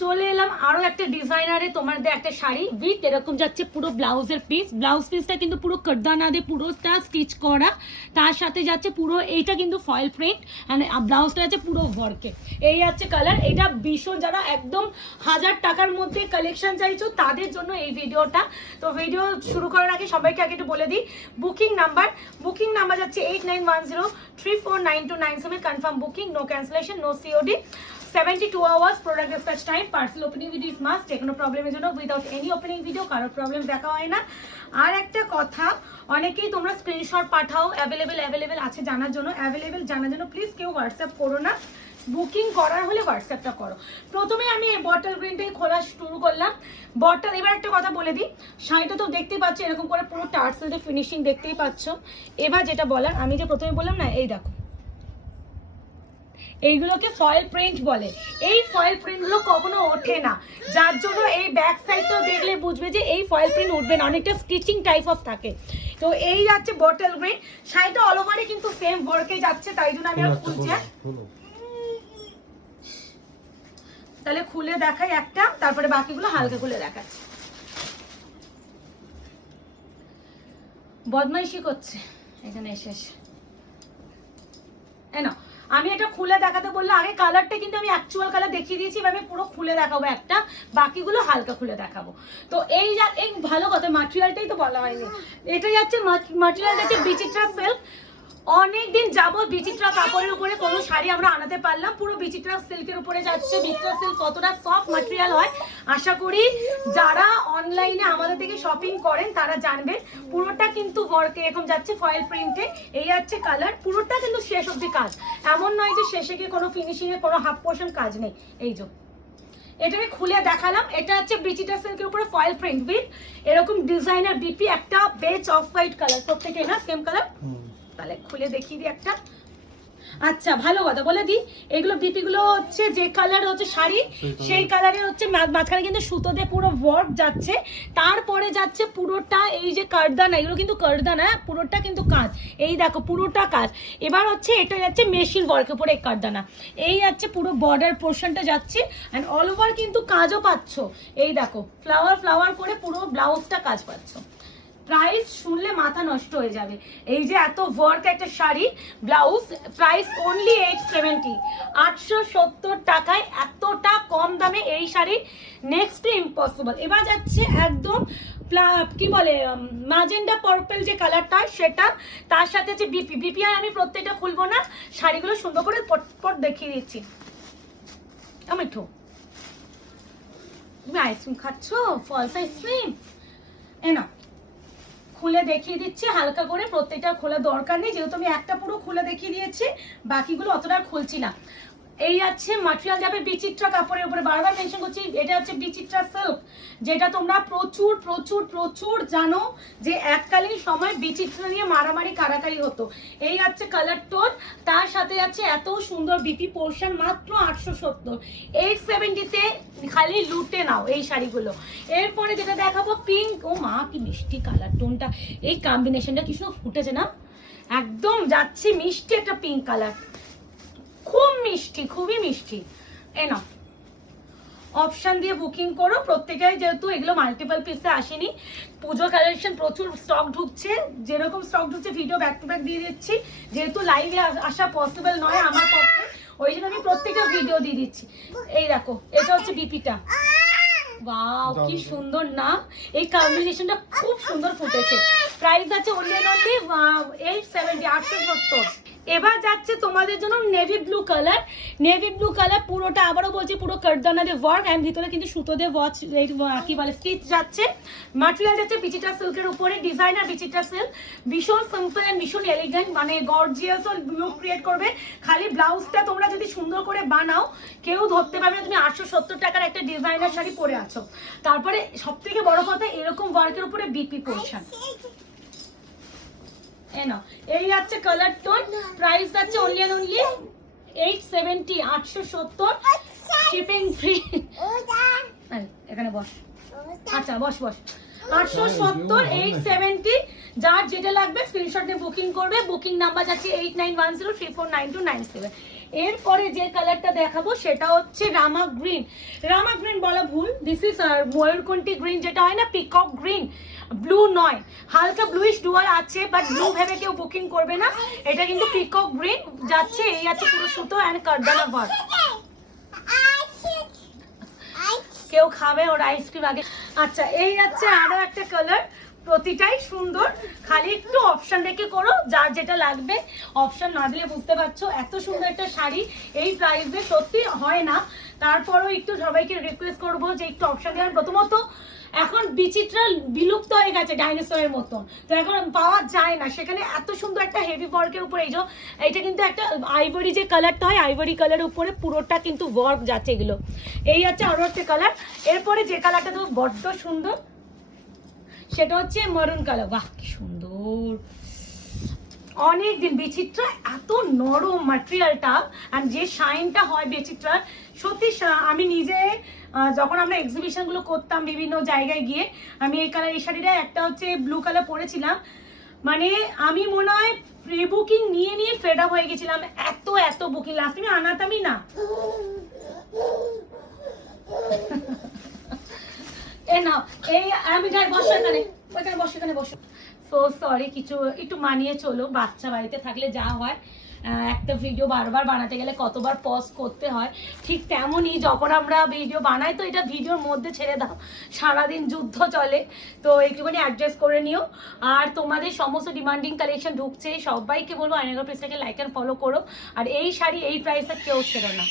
চলে এলাম আরো একটা ডিজাইনারে তোমাদের একটা শাড়ি উইথ এরকম যাচ্ছে পুরো ব্লাউজের পিস। ব্লাউজ পিসটা কিন্তু পুরো কারদানা দিয়ে পুরোটা স্টিচ করা, তার সাথে যাচ্ছে পুরো এইটা কিন্তু ফয়েল প্রিন্ট এন্ড ব্লাউজটা যাচ্ছে পুরো ওয়ার্কে। এই যাচ্ছে কালার। এটা ভীষণ যারা একদম 1000 টাকার মধ্যে কালেকশন চাইছো তাদের জন্য এই ভিডিওটা। তো ভিডিও শুরু করার আগে সবাইকে আগে একটু বলে দিই বুকিং নাম্বার যাচ্ছে 8910349297। Confirm booking, no cancellation, no COD, 72 hours product dispatch time, parcel opening video is must, যে কোনো প্রবলেমের জন্য উইদাউট এনি ওপেনিং ভিডিও কারোর প্রবলেম দেখা হয় না। আর একটা কথা, অনেকেই তোমরা স্ক্রিনশট পাঠাও অ্যাভেলেবেল আছে জানার জন্য, প্লিজ কেউ হোয়াটসঅ্যাপ করো না, বুকিং করার হলে হোয়াটসঅ্যাপটা করো। প্রথমে আমি এই বটল গ্রিনটাই খোলা শুরু করলাম। বটল, এবার একটা কথা বলে দিই, শাড়িটা তো দেখতেই পাচ্ছ এরকম করে পুরো টার্সেলের ফিনিশিং দেখতেই পাচ্ছ। এবার যেটা বলার, আমি যে প্রথমে বললাম না, এই দেখো এইগুলোকে ফয়েল প্রিন্ট বলে। এই ফয়েল প্রিন্টগুলো কখনো ওঠে না, যার জন্য এই ব্যাক সাইডটাও দেখলে বুঝবে যে এই ফয়েল প্রিন্ট উঠবে না, অনেকটা স্টিচিং টাইপ অফ থাকে। তো এই যাচ্ছে বটল গ্রিন শাড়িটা, অল ওভারে কিন্তু সেম ওয়ার্কে যাচ্ছে, তাই জন্য আমি আর খুলছি। তাহলে খুলে দেখাই একটা, তারপরে বাকিগুলো হালকা খুলে দেখাচ্ছি। বদমাইশি করছে এখানে এসে না। আমি এটা খুলে দেখাতে বললে আগে কালারটা কিন্তু আমি অ্যাকচুয়াল কালার দেখিয়ে দিয়েছি, এবার আমি পুরো খুলে দেখাবো একটা, বাকিগুলো হালকা খুলে দেখাবো। তো এই ভালো কথা, মাটেরিয়ালটাই তো বলা হয়নি। এটা যাচ্ছে মাটেরিয়াল যাচ্ছে বিচিত্রা সিল্ক। অনেকদিন যাবত বিচিত্রা কাপড়ের উপরে কোনো শাড়ি আমরা আনাতে পারলাম, পুরো বিচিত্রা সিল্কের উপরে যাচ্ছে। বিচিত্রা সিল্ক কতটা সফট ম্যাটেরিয়াল হয় আশা করি যারা অনলাইনে আমাদের থেকে শপিং করেন তারা জানবেন। পুরোটা কিন্তু ওয়ার্ক এরকম যাচ্ছে ফয়েল প্রিন্টে। এই যাচ্ছে কালার, পুরোটা কিন্তু শেষ অবধি কাজ, এমন নয় যে শেষে গিয়ে কোনো ফিনিশিং এ কোনো হাফ পোর্শন কাজ নেই। এই যে এটা আমি খুলে দেখালাম, এটা হচ্ছে বিচিত্রা সিল্কের উপরে ফয়েল প্রিন্ট উইথ এরকম ডিজাইনার বিপি, একটা বেজ অফ হোয়াইট কালার, প্রত্যেকে না সেম কালার। তাহলে খুলে দেখিয়ে দিই একটা। আচ্ছা ভালো কথা বলে দিই, এগুলো বিপি গুলো হচ্ছে যে কালার হচ্ছে শাড়ি সেই কালারে হচ্ছে মাঝখানে কিন্তু সুতো দিয়ে পুরো ওয়ার্ক যাচ্ছে, তারপরে যাচ্ছে পুরোটা এই যে কারদানা, এগুলো কিন্তু কারদানা, পুরোটা কিন্তু কাজ। এই দেখো পুরোটা কাজ। এবার হচ্ছে এটা যাচ্ছে মেশিন ওয়ার্কের উপরে কারদানা, এই যাচ্ছে পুরো বর্ডার পোর্শনটা যাচ্ছে এন্ড অল ওভার কিন্তু কাজও পাচ্ছ। এই দেখো ফ্লাওয়ার করে পুরো ব্লাউজটা কাজ পাচ্ছ। প্রাইস শুনলে মাথা নষ্ট হয়ে যাবে, এই যে এত ওয়ার্ক একটা শাড়ি, ব্লাউজ প্রাইস অনলি 870, 870 টাকায় এতটা কম দামে এই শাড়ি নেক্সট ইম্পসিবল। এবার যাচ্ছে একদম কি বলে ম্যাজেন্ডা পার্পল যে কালারটা সেটা, তার সাথে যে বিপি আর আমি প্রত্যেকটা খুলবো না, শাড়িগুলো সুন্দর করে পট দেখিয়ে দিচ্ছি। মিঠু তুমি আইসক্রিম খাচ্ছ, ফলস আইসক্রিম, এ না খুলে দেখিয়ে দিচ্ছি হালকা করে, প্রত্যেকটা খোলা দরকার নেই যেহেতু আমি একটা পুরো খুলে দেখিয়ে দিয়েছি, বাকিগুলো অতটা খুলছি না। এই আছে ম্যাটেরিয়াল যাবে বিচিত্রা কাপড়ের উপরে, বারবার মেনশন করছি এটা হচ্ছে বিচিত্রা সিল্ক, যেটা তোমরা প্রচুর প্রচুর প্রচুর জানো যে এককালীন সময় বিচিত্রা নিয়ে মারামারি কারাকারি হতো। এই আছে কালার টোন, তার সাথে যাচ্ছে এত সুন্দর বিপি পোর্শন, মাত্র 870, 870-তে খালি লুটে নাও এই শাড়িগুলো। এরপরে যেটা দেখাবো পিঙ্ক, ও মা কি মিষ্টি কালার টোনটা, এই কম্বিনেশনটা কি সুন্দর ফুটেছে না, একদম যাচ্ছে মিষ্টি একটা পিঙ্ক কালার, খুব মিষ্টি, খুবই মিষ্টি। এই না অপশন দিয়ে বুকিং করো প্রত্যেকেই, যেহেতু এগুলো মাল্টিপল পিসে আসেনি, পুজো কালেকশন প্রচুর স্টক ঢুকছে, যেরকম স্টক ঢুকছে ভিডিও ব্যাক টু ব্যাক দিয়ে দিচ্ছি, যেহেতু লাইভে আসা পসিবল নয় আমার পক্ষে, ওই জন্য আমি প্রত্যেকটা ভিডিও দিয়ে দিচ্ছি। এই দেখো এটা হচ্ছে বিপিটা, ওয়াও কি সুন্দর না, এই কম্বিনেশনটা খুব সুন্দর ফুটেছে। প্রাইস আছে অনলি 870, 870। এবার যাচ্ছে তোমাদের জন্য নেভি ব্লু কালার, পুরোটা আবারও বলছি পুরো কারদানা দিয়ে ওয়ার্ক এন্ড ভিতরে কিন্তু সুতো দিয়ে ওয়াচ কি বলে স্টিচ যাচ্ছে। ম্যাটেরিয়াল যাচ্ছে বিচিত্রা সিল্কের উপরে, ডিজাইনার বিচিত্রা সিল্ক, ভীষণ সিম্পল এন্ড ভীষণ এলিগেন্ট, মানে গর্জিয়াস লুক ক্রিয়েট করবে। খালি ব্লাউজটা তোমরা যদি সুন্দর করে বানাও কেউ ধরতে পারবে না তুমি 870 টাকার একটা ডিজাইনার শাড়ি পরে আছো। তারপরে সব থেকে বড় কথা এরকম ওয়ার্কের উপরে বিপি পোর্শন। এই আছে কালার টোন, প্রাইস আছে অনলি 870, 870, শিপিং ফ্রি। এখানে বস, আচ্ছা বস 870, 870, যার যেটা লাগবে স্ক্রিনশট নিয়ে বুকিং করবে। বুকিং নাম্বার যাচ্ছে 8910349297। এরপরে যে কালারটা দেখাবো সেটা হচ্ছে রামা গ্রিন। রামা গ্রিন বলা ভুল, দিস ইজ ময়ূরকণ্ঠী গ্রিন, যেটা হয় না পিকক গ্রিন, ব্লু নয়, হালকা ব্লুইশ ডুয়াল আছে, বাট ব্লু ভেবে কেউ বুকিং করবে না, এটা কিন্তু পিকক গ্রিন যাচ্ছে। এই আছে পুরো সুতো অ্যান্ড কারদানা ওয়ার্ক। কেউ খাবে ওর আইসক্রিম আগে। আচ্ছা, এই আছে আরো একটা কালার, প্রতিটাই সুন্দর, খালি একটু অপশন রেখে করো, যার যেটা লাগবে। অপশন না দিলে বুঝতে পারছো এত সুন্দর একটা শাড়ি এই প্রাইসে সত্যি হয় না। তারপরও একটু সবাইকে রিকোয়েস্ট করবো যে একটু অপশন দেওয়ার। প্রথমত এখন বিচিত্রা বিলুপ্ত হয়ে গেছে ডাইনোসরের মতন, তো এখন পাওয়া যায় না। সেখানে এত সুন্দর একটা হেভি ওয়ার্কের উপরে, এই যে এইটা কিন্তু একটা আইভরি যে কালারটা হয়, আইভরি কালারের উপরে পুরোটা কিন্তু ওয়ার্ক যাচ্ছে এগুলো। এই আছে আরো একটা কালার। এরপরে যে কালারটা তো বড্ড সুন্দর সেটা হচ্ছে মারুন কালার। বাহ কি সুন্দর, অনেকদিন বিচিত্রা এত নরম ম্যাটেরিয়ালটা, আর যে শাইনটা হয় বিচিত্রার সত্যি। আমি নিজে যখন আমরা এক্সিবিশনগুলো করতাম বিভিন্ন জায়গায় গিয়ে, আমি এই কালার এই শাড়িটা একটা হচ্ছে ব্লু কালার পরেছিলাম, মানে আমি মনে হয় প্রি বুকিং নিয়ে নিয়ে ফেড আপ হয়ে গেছিলাম, এত এত বুকিং, লাস্ট আমি আনাতামই না। এ নাও, এই আমি যাই, বসো এখানে, ওইখানে বসো, এখানে বসো। সো সরি, কিছু একটু মানিয়ে চলো, বাচ্চা বাড়িতে থাকলে যা হয়, একটা ভিডিও বারবার বানাতে গেলে কতবার পজ করতে হয়, ঠিক তেমনই যখন আমরা ভিডিও বানাই তো এটা ভিডিওর মধ্যে ছেড়ে দাও, সারাদিন যুদ্ধ চলে, তো একটুখানি অ্যাডজাস্ট করে নিও। আর তোমাদের সমস্ত ডিমান্ডিং কালেকশন ঢুকছে, সবাইকে বলবো আয়নাঘর পেজটাকে লাইক অ্যান্ড ফলো করো। আর এই শাড়ি এই প্রাইসে কেউ ছেড়ো না।